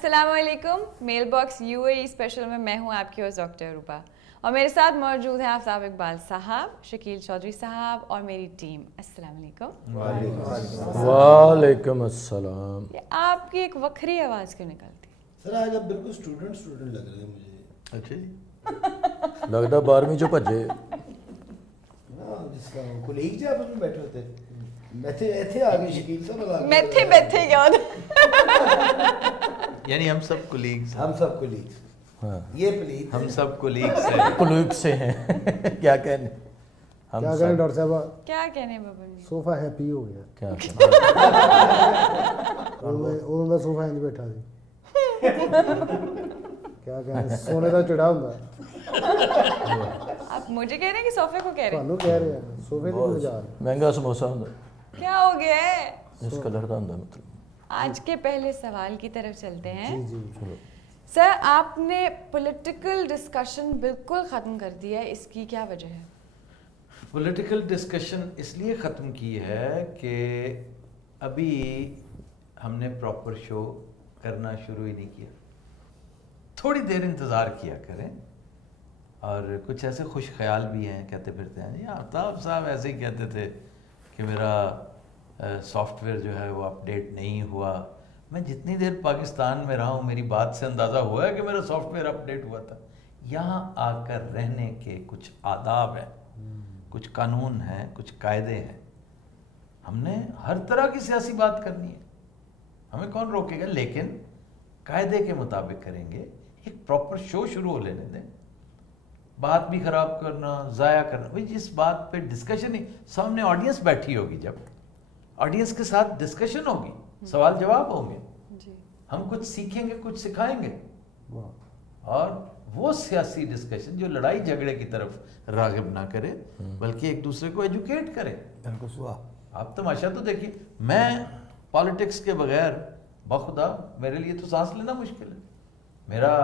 अस्सलाम वालेकुम। Mail box UAE special में मैं हूं आपकी होस्ट डॉक्टर रूपा और मेरे साथ मौजूद हैं आफ्ताब इकबाल साहब, शकील चौधरी साहब और मेरी टीम। अस्सलाम वालेकुम। वालेकुम अस्सलाम। ये आपकी एक वक्री आवाज़ क्यों निकलती है? सर आज आप बिल्कुल स्टूडेंट लग रहे हैं मुझे। अच्छा जी, लगता 12वीं चो भजे हाँ, जिसका कोलीग जी आपस में बैठे होते मैथे आ गए शकील साहब मैथे याद यानी हम सब कोलीग्स, हम सब कोलीग्स। हाँ, ये प्लीज हम सब कोलीग्स हैं। कुलूक से हैं। क्या कहने हम क्या सब करें डॉक्टर साहब, क्या कहने बाबा जी? सोफा हैप्पी हो गया। क्या कहने ਉਹਦਾ ਸੋਫਾ ਇੰਜ ਬੈਠਾ ਸੀ। क्या कहने सोने ਦਾ ਚੜਾ ਹੁੰਦਾ। आप मुझे कह रहे हैं कि सोफे को कह रहे हैं? ਤੁਹਾਨੂੰ ਕਹਿ ਰਿਹਾ ਸੋਫੇ ਦੀ ਮਜ਼ਾਕ। महंगा समोसा होंगे क्या हो गया है? जिस कलर का होंगे मतलब। आज के पहले सवाल की तरफ चलते हैं। जी चलो सर, आपने पॉलिटिकल डिस्कशन बिल्कुल ख़त्म कर दिया है, इसकी क्या वजह है? पॉलिटिकल डिस्कशन इसलिए ख़त्म की है कि अभी हमने प्रॉपर शो करना शुरू ही नहीं किया। थोड़ी देर इंतज़ार किया करें। और कुछ ऐसे खुश ख्याल भी हैं, कहते फिरते हैं जी आफ्ताब साहब ऐसे ही कहते थे कि मेरा सॉफ्टवेयर जो है वो अपडेट नहीं हुआ। मैं जितनी देर पाकिस्तान में रहा हूँ मेरी बात से अंदाज़ा हुआ है कि मेरा सॉफ्टवेयर अपडेट हुआ था। यहाँ आकर रहने के कुछ आदाब हैं, कुछ कानून हैं, कुछ कायदे हैं। हमने हर तरह की सियासी बात करनी है, हमें कौन रोकेगा, लेकिन कायदे के मुताबिक करेंगे। एक प्रॉपर शो शुरू हो लेने दें। बात भी ख़राब करना, ज़ाया करना, भाई जिस बात पे डिस्कशन ही, सामने ऑडियंस बैठी होगी, जब ऑडियंस के साथ डिस्कशन होगी, सवाल जवाब होंगे, जी। हम कुछ सीखेंगे, कुछ सिखाएंगे। और वो सियासी डिस्कशन जो लड़ाई झगड़े की तरफ राग़िब ना करे, बल्कि एक दूसरे को एजुकेट करे। आप तमाशा तो देखिए, मैं पॉलिटिक्स के बगैर बखुदा मेरे लिए तो सांस लेना मुश्किल है। मेरा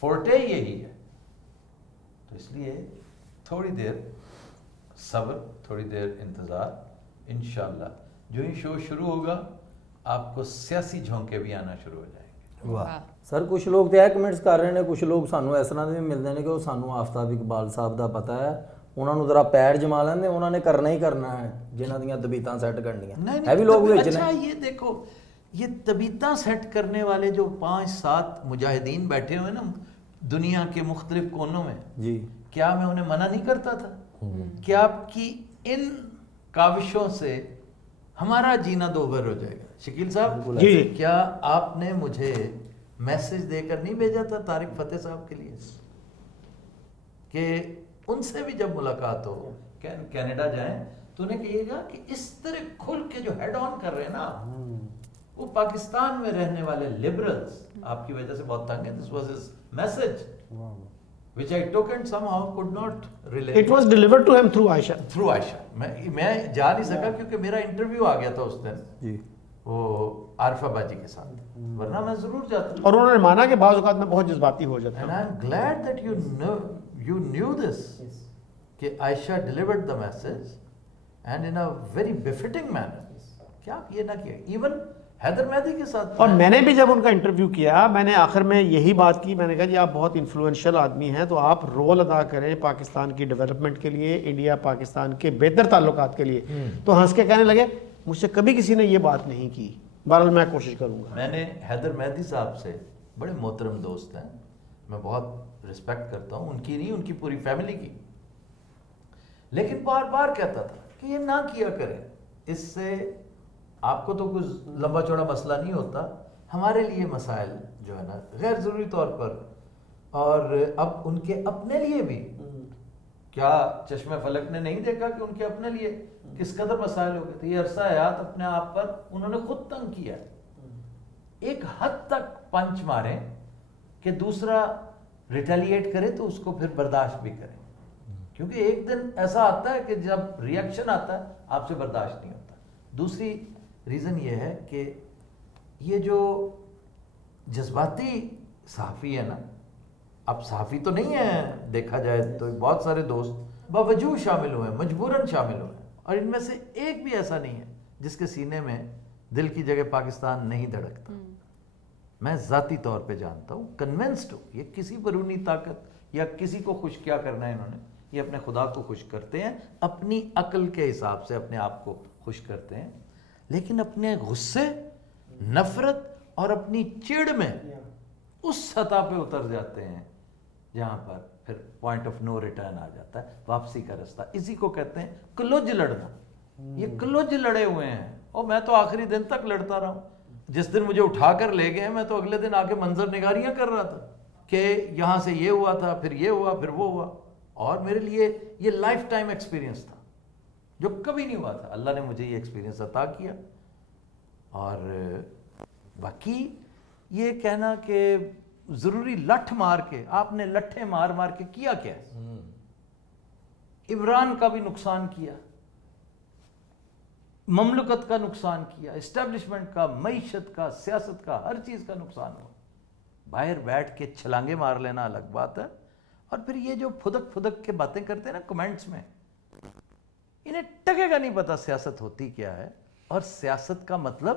फोर्टे यही है। तो इसलिए थोड़ी देर सब्र, थोड़ी देर इंतज़ार। इंशाअल्लाह जो ही शो शुरू होगा आपको सियासी झोंके भी आना शुरू हो जाएंगे। वाह सर, कुछ लोग तो यह कमेंट्स कर रहे हैं, कुछ लोग सानू इस तरह भी मिलते हैं कि वो सानू आफ्ताब इकबाल साहब का पता है, उन्होंने जरा पैर जमा लेंदे, उन्होंने करना ही करना है जिन्हां दियां तबीयतां सेट करनियां है भी लोग विच ने। अच्छा ये देखो, ये तबीयतां सेट करने वाले जो 5-7 मुजाहिदीन बैठे हुए ना दुनिया के मुख्तलिफ कोनों में जी, क्या मैं उन्हें मना नहीं करता था? क्या आपकी इन काविशों से हमारा जीना दोभर हो जाएगा? शकील साहब जी, क्या आपने मुझे मैसेज देकर नहीं भेजा था तारिक फतेह साहब के लिए कि उनसे भी जब मुलाकात हो, कनाडा जाएं तो उन्हें कहिएगा कि इस तरह खुल के जो हेड ऑन कर रहे हैं ना, वो पाकिस्तान में रहने वाले लिबरल्स आपकी वजह से बहुत तंग है। This was his message which I took and somehow could not relate. It was delivered to him through Aisha. Through Aisha. मैं जा नहीं सका क्योंकि मेरा इंटरव्यू आ गया था उस दिन जी, वो आरिफा बाजी के साथ, वरना मैं जरूर जाता। और उन्होंने माना कि बाज़ औक़ात में बहुत जज्बाती हो जाता And है। I'm glad that you knew this कि Ayesha delivered the message and in a very befitting manner. क्या आप ये ना किया? Even हैदर मेहदी के साथ। और मैंने भी जब उनका इंटरव्यू किया, मैंने आखिर में यही बात की, मैंने कहा जी आप बहुत इन्फ्लुएंशियल आदमी हैं, तो आप रोल अदा करें पाकिस्तान की डेवलपमेंट के लिए, इंडिया पाकिस्तान के बेहतर ताल्लुकात के लिए। तो हंस के कहने लगे मुझसे कभी किसी ने ये बात नहीं की। बहरहाल मैं कोशिश करूँगा। मैंने हैदर मेहदी साहब से, बड़े मोहतरम दोस्त हैं, मैं बहुत रिस्पेक्ट करता हूँ, उनकी नहीं उनकी पूरी फैमिली की, लेकिन बार बार कहता था कि ये ना किया करें, इससे आपको तो कुछ लंबा चौड़ा मसला नहीं होता, हमारे लिए मसाइल जो है ना गैर ज़रूरी तौर पर, और अब उनके अपने लिए भी, क्या चश्मे फलक ने नहीं देखा कि उनके अपने लिए किस कदर मसाइल हो गए थे? ये अरसा हयात अपने आप पर उन्होंने खुद तंग किया, एक हद तक पंच मारे कि दूसरा रिटेलिएट करे तो उसको फिर बर्दाश्त भी करें, क्योंकि एक दिन ऐसा आता है कि जब रिएक्शन आता है आपसे बर्दाश्त नहीं होता। दूसरी रीज़न ये है कि ये जो जज्बाती सहाफ़ी है ना, अब सहाफ़ी तो नहीं है देखा जाए तो, बहुत सारे दोस्त बावजूद शामिल हुए, मजबूरन शामिल हुए, और इनमें से एक भी ऐसा नहीं है जिसके सीने में दिल की जगह पाकिस्तान नहीं धड़कता। میں ذاتی طور پہ جانتا ہوں, کنونسڈ ہوں, یہ کسی بیرونی طاقت یا کسی کو خوش کیا کرنا ہے انہوں نے, یہ اپنے خدا کو خوش کرتے ہیں, اپنی عقل کے حساب سے اپنے آپ کو خوش کرتے ہیں, لیکن اپنے غصے, نفرت اور اپنی چڑ میں اس سطح پہ اتر جاتے ہیں جہاں پر پھر پوائنٹ آف نو ریٹرن آ جاتا ہے, واپسی کا رستہ. اسی کو کہتے ہیں کلوج لڑنا. یہ کلوج لڑے ہوئے ہیں, اور میں تو آخری دن تک لڑتا رہا ہوں. جس دن مجھے اٹھا کر لے گئے میں تو اگلے دن آ کے منظر نگاریاں کر رہا تھا کہ یہاں سے یہ ہوا تھا, پھر یہ ہوا, پھر وہ ہوا, اور میرے لیے یہ لائف ٹائم ایکسپیرینس تھا جو کبھی نہیں ہوا تھا. اللہ نے مجھے یہ ایکسپیرینس عطا کیا. اور باقی یہ کہنا کہ ضروری لٹھ مار کے, آپ نے لٹھے مار مار کے کیا کیا ہے؟ عمران کا بھی نقصان کیا, مملکت کا نقصان کیا, اسٹیبلشمنٹ کا, معیشت کا, سیاست کا, ہر چیز کا نقصان ہوا. باہر بیٹھ کے چھلانگے مار لینا الگ بات ہے, اور پھر یہ جو پھدک پھدک کے باتیں کرتے ہیں نا کمنٹس میں, انہیں ٹکے گا نہیں پتا سیاست ہوتی کیا ہے, اور سیاست کا مطلب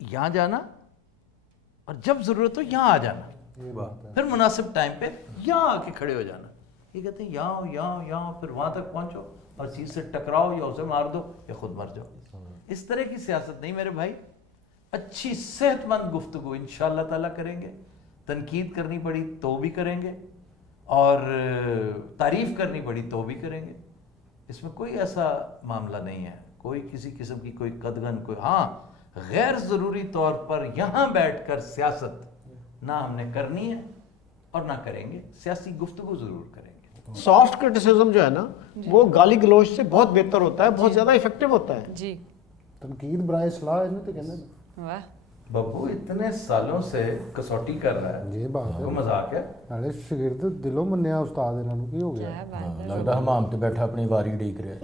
یہاں جانا اور جب ضرورت ہو یہاں آ جانا, پھر مناسب ٹائم پہ یہاں آ کے کھڑے ہو جانا. یہ کہتے ہیں یہاں پھر وہاں تک پہنچو اور چیز سے ٹکراؤ یا اسے مار دو یا خود مر جاؤ. اس طرح کی سیاست نہیں میرے بھائی. اچھی صحت مند گفتگو انشاءاللہ تعالیٰ کریں گے, تنقید کرنی پڑی تو بھی کریں گے, اور تعریف کرنی پڑی تو بھی کریں گے. اس میں کوئی ایسا معاملہ نہیں ہے, کوئی کسی قسم کی کوئی قدغن, کوئی ہاں غیر ضروری طور پر یہاں بیٹھ کر سیاست نہ ہم نے کرنی ہے اور نہ کریں گے. سیاسی گفتگو ضرور کریں گے. سافٹ کرٹیسزم جو ہے نا وہ گالی گلوچ سے بہت بہتر ہوتا ہے, بہت زیادہ افیکٹو ہوتا ہے. جی تنقید برائے اصلاح ہے تو کہنا واہ ببو اتنے سالوں سے کسوٹی کر رہا ہے, یہ بات ہے. وہ مذاق ہے. ਨਾਲੇ ਸ਼ਾਗਿਰਦ ਦਿਲੋਂ ਮੰਨਿਆ ਉਸਤਾਦ ਇਹਨਾਂ ਨੂੰ ਕੀ ਹੋ ਗਿਆ کیا بات ہے. ਲੱਗਦਾ ਹਮਾਮ ਤੇ ਬੈਠਾ ਆਪਣੀ ਵਾਰੀ ਢੀਕ ਰਿਹਾ.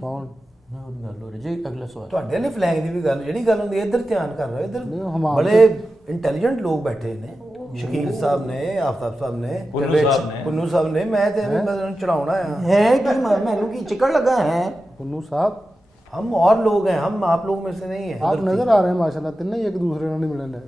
ਕੌਣ ਨਾ ਉਹਦੀ ਗੱਲ ਹੋ ਰਹੀ ਜੀ. ਅਗਲਾ ਸਵਾਲ. ਤੁਹਾਡੇ ਨੇ ਫਲੈਗ ਦੀ ਵੀ ਗੱਲ, ਜਿਹੜੀ ਗੱਲ ਹੁੰਦੀ ਹੈ ਇੱਧਰ ਧਿਆਨ ਕਰ ਰਹੇ, ਇੱਧਰ ਨਹੀਂ, ਹਮਾਮ ਬੜੇ ਇੰਟੈਲੀਜੈਂਟ ਲੋਕ ਬੈਠੇ ਨੇ, ਸ਼ਕੀਲ ਸਾਹਿਬ ਨੇ, ਆਫਤਾਬ ਸਾਹਿਬ ਨੇ, ਪੁੰਨੂ ਸਾਹਿਬ ਨੇ. ਮੈਂ ਤੇ ਐਵੇਂ ਚੜਾਉਣਾ ਆ ਹੈ ਕਿ ਮੈਨੂੰ ਕੀ ਚਿਕੜ ਲੱਗਾ ਹੈ. ਪੁੰਨੂ ਸਾਹਿਬ ہم اور لوگ ہیں, ہم آپ لوگوں میں سے نہیں ہیں. آپ نظر آ رہے ہیں ماشاءاللہ تین ہی ایک دوسرے نے نہیں ملنے.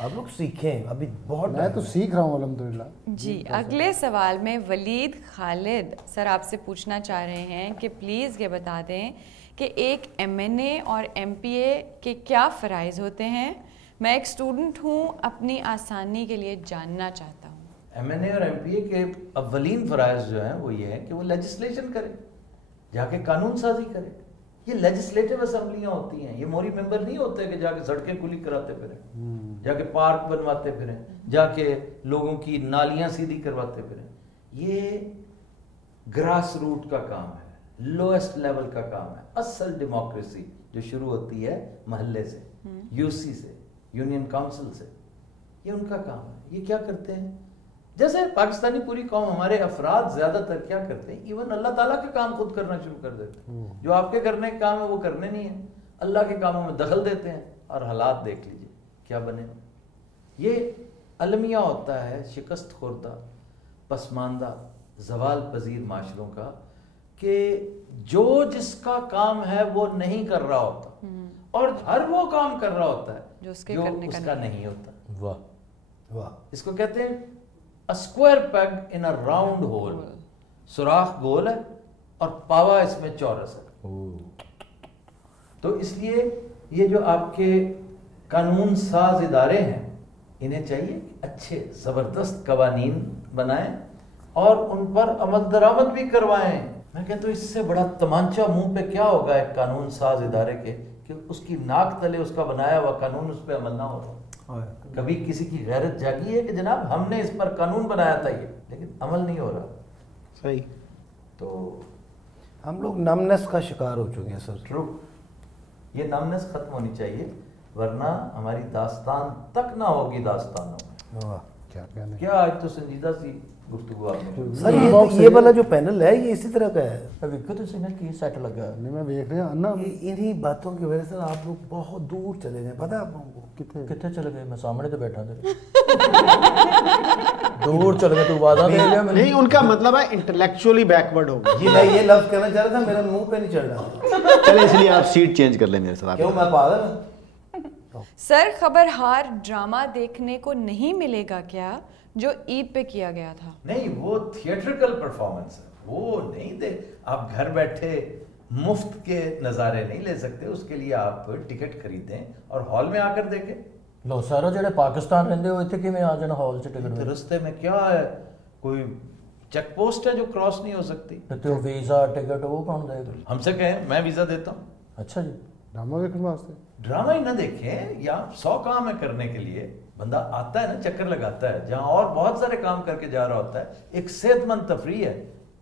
آپ لوگ سیکھیں, ابھی بہت میں تو سیکھ رہا ہوں الحمدللہ. جی اگلے سوال میں ولید خالد سر آپ سے پوچھنا چاہ رہے ہیں کہ پلیز یہ بتا دیں کہ ایک ایم این اے اور ایم پی اے کے کیا فرائض ہوتے ہیں. میں ایک اسٹوڈنٹ ہوں, اپنی آسانی کے لیے جاننا چاہتا ہوں. ایم این اے اور ایم پی اے کے اولین فرائض جو ہیں وہ یہ ہے کہ وہ لیجسلیشن کرے, جا کے قانون سازی کرے. یہ لیجسلیٹو اسمبلیاں ہوتی ہیں, یہ موری ممبر نہیں ہوتے کہ جا کے سڑکیں کھلی کراتے پھریں, جا کے پارک بنواتے پھریں, جا کے لوگوں کی نالیاں سیدھی کرواتے پھریں. یہ گراس روٹ کا کام ہے, لوئسٹ لیول کا کام ہے. اصل ڈیموکریسی جو شروع ہوتی ہے محلے سے, یو سی سے, یونین کاؤنسل سے, یہ ان کا کام ہے. یہ کیا کرتے ہیں, جیسے پاکستانی پوری قوم, ہمارے افراد زیادہ تر کیا کرتے ہیں, ایون اللہ تعالیٰ کے کام خود کرنا شروع کر دیتے ہیں. جو آپ کے کرنے کے کام ہے وہ کرنے نہیں ہیں, اللہ کے کاموں میں دخل دیتے ہیں, اور حالات دیکھ لیجئے کیا بنے. یہ المیہ ہوتا ہے شکست خوردہ, پسماندہ, زوال پذیر معاشروں کا, کہ جو جس کا کام ہے وہ نہیں کر رہا ہوتا, اور ہر وہ کام کر رہا ہوتا ہے جو اس کے جو کرنے اس کا کا نہیں ہوتا. واہ واہ. اس کو کہتے ہیں square peg in a round hole. سوراخ گول ہے اور پاوا اس میں چورس ہے. تو اس لیے یہ جو آپ کے قانون ساز ادارے ہیں, انہیں چاہیے کہ اچھے زبردست قوانین بنائیں اور ان پر عمل درآمد بھی کروائیں. میں کہتا ہوں اس سے بڑا تمانچہ منہ پہ کیا ہوگا ایک قانون ساز ادارے کے, کہ اس کی ناک تلے اس کا بنایا ہوا قانون اس پہ عمل نہ ہو. کبھی کسی کی غیرت جاگی ہے کہ جناب ہم نے اس پر قانون بنایا تھا یہ, لیکن عمل نہیں ہو رہا. صحیح. تو ہم لوگ نمنس کا شکار ہو چکے ہیں سر. ٹرو, یہ نمنس ختم ہونی چاہیے, ورنہ ہماری داستان تک نہ ہوگی داستانوں میں. واہ. کیا کہنے. کیا آج تو سنجیدہ سی گفتگو آپ نے. سر یہ والا جو پینل ہے یہ اسی طرح کا ہے. ਵੇਖੋ ਤੁਸੀਂ ਨਾ ਕੀ ਸੈੱਟ ਲੱਗਾ. نہیں میں دیکھ رہا نا انہی باتوں کی وجہ سے آپ لوگ بہت دور چلے گئے, پتہ ہے آپ لوگوں کو. کتنے ਕਿੱਥੇ ਚਲੇ ਗਏ? ਮੈਂ ਸਾਹਮਣੇ ਤੇ ਬੈਠਾ ਤੇਰੇ. ਦੂਰ ਚਲੇ ਗਏ, ਤੂੰ ਆਵਾਜ਼ਾਂ ਦੇ ਲਿਆ ਮੈਨੂੰ. نہیں, ان کا مطلب ہے انٹلیکچولی بیکورڈ ہو گئے. جی میں یہ لفظ کہنا چاہ رہا تھا, میرے منہ پہ نہیں چڑھ رہا. چلے اس لیے آپ سیٹ چینج کر لیں میرے ساتھ. کیوں, میں پاگل ہوں؟ सर खबरहार ड्रामा देखने को नहीं मिलेगा क्या जो ईद पे किया गया था? नहीं, वो थिएट्रिकल परफॉर्मेंस है, वो नहीं दे, आप घर बैठे मुफ्त के नज़ारे नहीं ले सकते, उसके लिए आप टिकट खरीदें और हॉल में आकर देखें। लो सारा ਜਿਹੜੇ ਪਾਕਿਸਤਾਨ ਰਹਿੰਦੇ ਹੋ ਇੱਥੇ ਕਿਵੇਂ ਆ ਜਾਣ ਹਾਲ 'ਚ ਟਿਕਟ? रस्ते में क्या है, कोई चेक पोस्ट है जो क्रॉस नहीं हो सकती? ਤੇ ਉਹ ਵੀਜ਼ਾ ਟਿਕਟ ਉਹ ਕੌਣ ਦੇਗਾ? हमसे कहें, मैं वीज़ा देता हूँ। ਅੱਛਾ ਜੀ। ड्रामा देखने वास्ते ड्रामा ही ना देखें, या 100 काम है करने के लिए, बंदा आता है ना, चक्कर लगाता है, जहाँ और बहुत सारे काम करके जा रहा होता है, एक सेहतमंद तफरी है।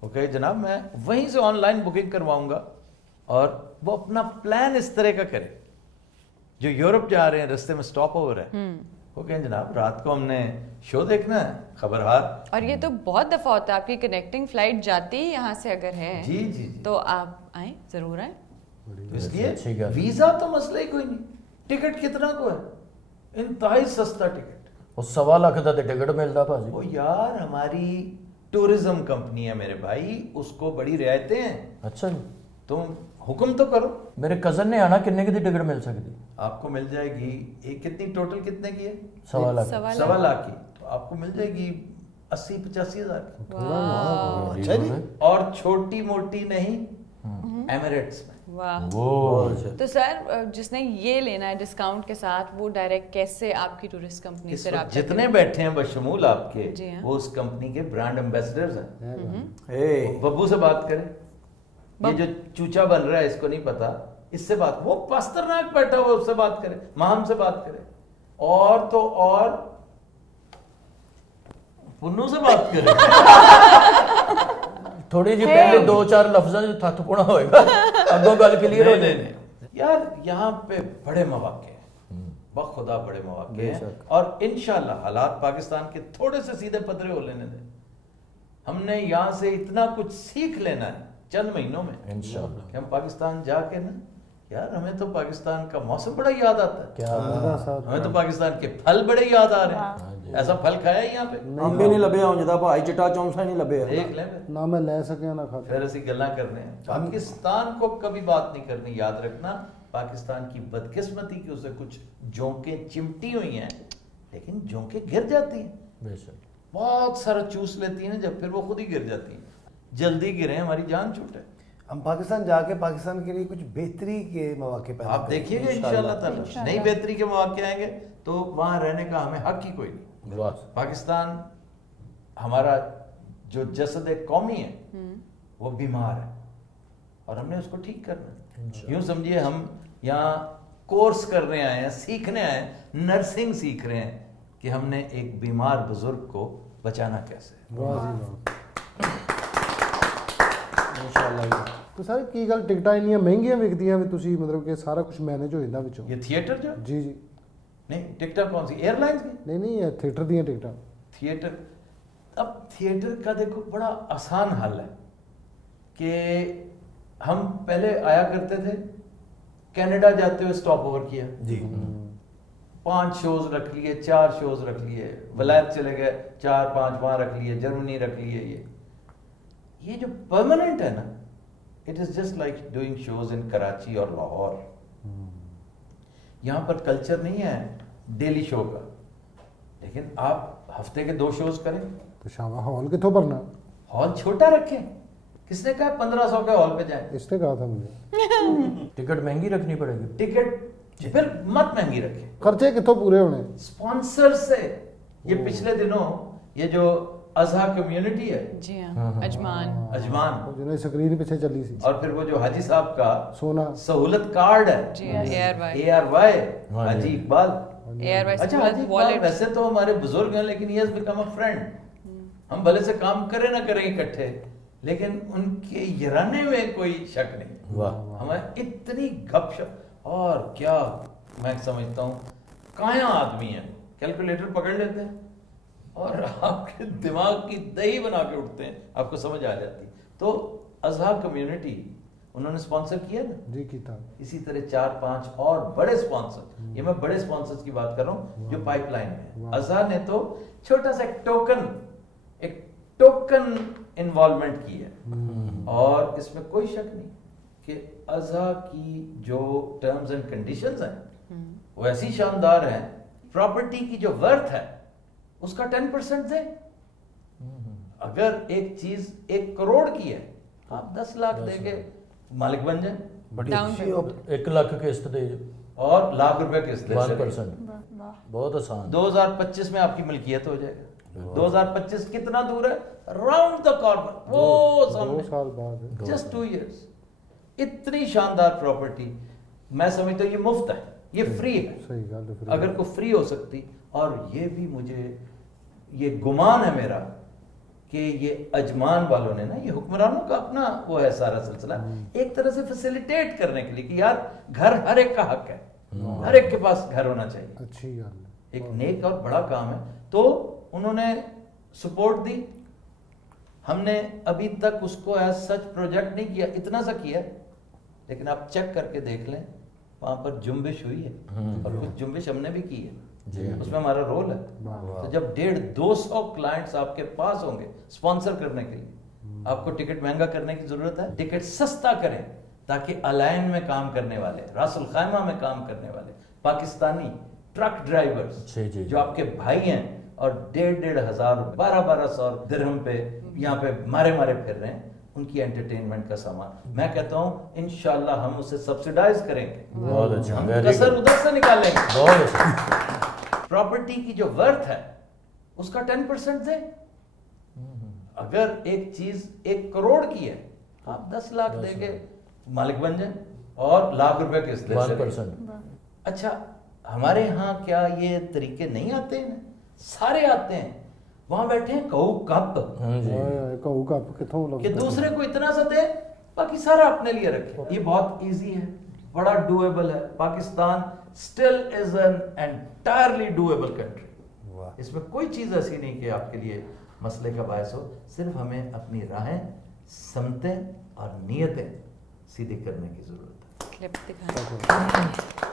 ओके जनाब, मैं वहीं से ऑनलाइन बुकिंग करवाऊंगा और वो अपना प्लान इस तरह का करे। जो यूरोप जा रहे हैं, रास्ते में स्टॉप ओवर है, ओके जनाब, रात को हमने शो देखना है खबरहार। और ये तो बहुत दफा होता है, आपकी कनेक्टिंग फ्लाइट जाती है यहाँ से अगर है जी जी जी, तो आप आए, जरूर आए। तो इसलिए वीजा तो मसला ही कोई नहीं, टिकट कितना को है, इंतहाई सस्ता टिकट, ਉਹ 1.25 ਲੱਖ ਦਾ ਤੇ ਟਿਕਟ ਮਿਲਦਾ ਭਾਜੀ। वो यार हमारी टूरिज्म कंपनी है मेरे भाई, उसको बड़ी रियायतें हैं, ਅੱਛਾ ਜੀ। तुम हुक्म तो करो। ਮੇਰੇ ਕਜ਼ਨ ਨੇ ਆਣਾ, ਕਿੰਨੇ ਦੀ ਟਿਕਟ ਮਿਲ ਸਕਦੀ? आपको मिल जाएगी, एक कितनी टोटल कितने की है? 1.25 ਲੱਖ। 1.25 लाख की, तो आपको मिल जाएगी 80-85 हज़ार की, वाह अच्छा जी। और छोटी मोटी नहीं, एमिरेट्स में। वाह। वो तो सर जिसने ये लेना है डिस्काउंट के साथ, वो डायरेक्ट कैसे आपकी टूरिस्ट कंपनी इस से वक्त राब्ता जितने करें? बैठे हैं बशमूल आपके, जी हाँ। वो उस कंपनी के ब्रांड एम्बेसडर्स हैं। ए बब्बू से बात करें, ये जो चूचा बन रहा है इसको नहीं पता, इससे बात, वो पास्तरनाक बैठा हुआ उससे बात करें, माहम से बात करें, और तो और पुन्नू से बात करें। ਥੋੜੀ ਜਿਹੀ ਪਹਿਲੇ 2-4 ਲਫ਼ਜ਼ਾਂ 'ਚ ਥੱਥਪੁਣਾ ਹੋਏਗਾ, ਅੱਗੋਂ ਗੱਲ ਕਲੀਅਰ ਹੋ ਜਾਏਗੀ। यार यहाँ पे बड़े मौके हैं, बखुदा बड़े मौके हैं, और इंशाल्लाह हालात पाकिस्तान के थोड़े से सीधे पदरे हो लेने दें। हमने यहाँ से इतना कुछ सीख लेना है चंद महीनों में इंशाल्लाह। कि हम पाकिस्तान जाके ना, यार हमें तो पाकिस्तान का मौसम बड़ा याद आता है, क्या हमें तो पाकिस्तान के फल बड़े याद आ रहे हैं। ऐसा फल खाया है यहाँ पे? ਅੰਬੇ ਨਹੀਂ ਲੱਭਿਆ ਉਂਝ ਦਾ ਭਾਈ, ਚਿੱਟਾ ਚੌਂਸਾ ਨਹੀਂ ਲੱਭਿਆ। देख लें फिर। ना मैं ले सके ना खा फिर ऐसी गल्ला करने हैं। पाकिस्तान को कभी बात नहीं करनी, याद रखना पाकिस्तान की बदकिस्मती की उसे कुछ जोंकें चिमटी हुई हैं, लेकिन जोंकें गिर जाती हैं, बेशक बहुत सारा चूस लेती हैं, जब फिर वो खुद ही गिर जाती हैं। जल्दी गिरे हमारी जान छूटे। हम पाकिस्तान जाके पाकिस्तान के लिए कुछ बेहतरी के मौके पैदा आप देखिएगा इंशाल्लाह ताला नई बेहतरी के मौके आएंगे तो वहां रहने का हमें हक ही कोई नहीं। पाकिस्तान हमारा जो जसद कौमी है वो बीमार है और हमने उसको ठीक करना है। यूं समझिए हम यहाँ कोर्स करने आए हैं, सीखने आए हैं, नर्सिंग सीख रहे हैं कि हमने एक बीमार बुजुर्ग को बचाना कैसे। तो सर की गल टिकटां ਇੰਨੀਆਂ ਮਹਿੰਗੀਆਂ ਵਿਕਦੀਆਂ ਵੀ ਤੁਸੀਂ ਮਤਲਬ ਕਿ ਸਾਰਾ ਕੁਝ ਮੈਨੇਜ ਹੋ ਜਾਂਦਾ ਵਿੱਚੋਂ? ये थिएटर जो जी जी नहीं, टिकट कौन सी एयरलाइंस की? नहीं नहीं ये थिएटर ਦੀਆਂ टिकटां। थिएटर, अब थिएटर का देखो बड़ा आसान हल है कि हम पहले आया करते थे, कनाडा जाते हुए स्टॉप ओवर किया जी, 5 शोज रख लिए, 4 शोज रख लिए, वलायत चले गए 4-5 वहां रख लिए, जर्मनी रख लिए। ये जो परमानेंट है ना, it is just like doing shows in Karachi और लाहौर। यहाँ पर कल्चर नहीं है डेली शो का, लेकिन आप हफ्ते के 2 शोज करें। तो शामा हॉल कितों भरना? हॉल छोटा रखें, किसने कहा 1500 के हॉल पे जाए? इसने कहा था मुझे। टिकट महंगी रखनी पड़ेगी। टिकट फिर मत महंगी रखें, खर्चे कितों पूरे होने? स्पॉन्सर से। ये पिछले दिनों ये जो अजहा कम्युनिटी है, जी हाँ, अजमान अजमान, जिन्हें स्क्रीन पीछे चली सी, और फिर वो जो हाजी साहब का सोना सहूलत कार्ड है, जी हाँ, ARY हाजी इकबाल। ARY अच्छा, हाजी इकबाल वॉलेट। वैसे तो हमारे बुजुर्ग हैं, लेकिन he has become a friend। हम भले से काम करें ना करें इकट्ठे, लेकिन उनके यराने में कोई शक नहीं। वाह। हमें इतनी गपशप, और क्या मैं समझता हूँ काया आदमी है, कैलकुलेटर पकड़ लेते हैं और आपके दिमाग की दही बना के उठते हैं, आपको समझ आ जाती। तो अजहा कम्युनिटी उन्होंने स्पॉन्सर किया ना जी की था। इसी तरह 4-5 और बड़े स्पॉन्सर, ये मैं बड़े स्पॉन्सर्स की बात कर रहा हूँ जो पाइपलाइन में। अजहा ने तो छोटा सा एक टोकन इन्वॉल्वमेंट की है, और इसमें कोई शक नहीं कि अजहा की जो टर्म्स एंड कंडीशंस हैं وہ ایسی شاندار ہیں, پراپرٹی کی جو ورتھ ہے اس کا 10% دیں. اگر ایک چیز 1 کروڑ کی ہے آپ 10 لاکھ دے کے مالک بن جائیں, بڑی Down اچھی payment. 1 لاکھ قسط دے اور لاکھ روپے قسط 1%, بہت آسان. 2025 میں آپ کی ملکیت ہو جائے گا. 2025 کتنا دور ہے؟ راؤنڈ دا کارنر, وہ 2 سامنے, سال بعد ہے. Just 2 years. اتنی شاندار پراپرٹی, میں سمجھتا ہوں یہ مفت ہے, یہ فری ہے. صحیح گل ہے. اگر کوئی فری ہو سکتی, اور یہ بھی مجھے یہ گمان ہے میرا کہ یہ اجمان والوں نے نا, یہ حکمرانوں کا اپنا وہ ہے سارا سلسلہ, ایک طرح سے فیسیلیٹیٹ کرنے کے لیے کہ یار گھر ہر ایک کا حق ہے, ہر ایک کے پاس گھر ہونا چاہیے. اچھی گل ہے. ایک نیک اور بڑا کام ہے. تو انہوں نے سپورٹ دی. ہم نے ابھی تک اس کو ایز سچ پروجیکٹ نہیں کیا, اتنا سا کیا, لیکن آپ چیک کر کے دیکھ لیں وہاں پر جنبش ہوئی ہے, اور کچھ جنبش ہم نے بھی کی ہے, اس میں ہمارا رول ہے. تو جب 150-200 کلائنٹس آپ کے پاس ہوں گے اسپانسر کرنے کے لیے, آپ کو ٹکٹ مہنگا کرنے کی ضرورت ہے. ٹکٹ سستا کریں تاکہ الائن میں کام کرنے والے, راس الخیمہ میں کام کرنے والے پاکستانی ٹرک ڈرائیورز جو آپ کے بھائی ہیں اور 1,500 1,200 درہم پہ یہاں پہ مارے پھر رہے ہیں, ان کی انٹرٹینمنٹ کا سامان, میں کہتا ہوں انشاءاللہ ہم اسے سبسیڈائز کریں گے, بہت اچھا, ہم کسر ادھر سے نکالیں گے. بہت اچھا. پراپرٹی کی جو ورتھ ہے اس کا 10% دیں. اگر ایک چیز 1 کروڑ کی ہے آپ 10 لاکھ دے کے مالک بن جائیں, اور لاکھ روپے قسط 1%. اچھا ہمارے ہاں کیا یہ طریقے نہیں آتے ہیں؟ سارے آتے ہیں. وہاں بیٹھے ہیں کہو کپ, کہو کپ کتوں لگتا کہ دوسرے کو اتنا سا دے باقی سارا اپنے لیے رکھے. یہ بہت ایزی ہے, بڑا ڈویبل ہے. Pakistan still is an entirely doable country. اس میں کوئی چیز ایسی نہیں کہ آپ کے لیے مسئلے کا باعث ہو, صرف ہمیں اپنی راہیں, سمتیں اور نیتیں سیدھی کرنے کی ضرورت ہے. کلپ دکھائیں.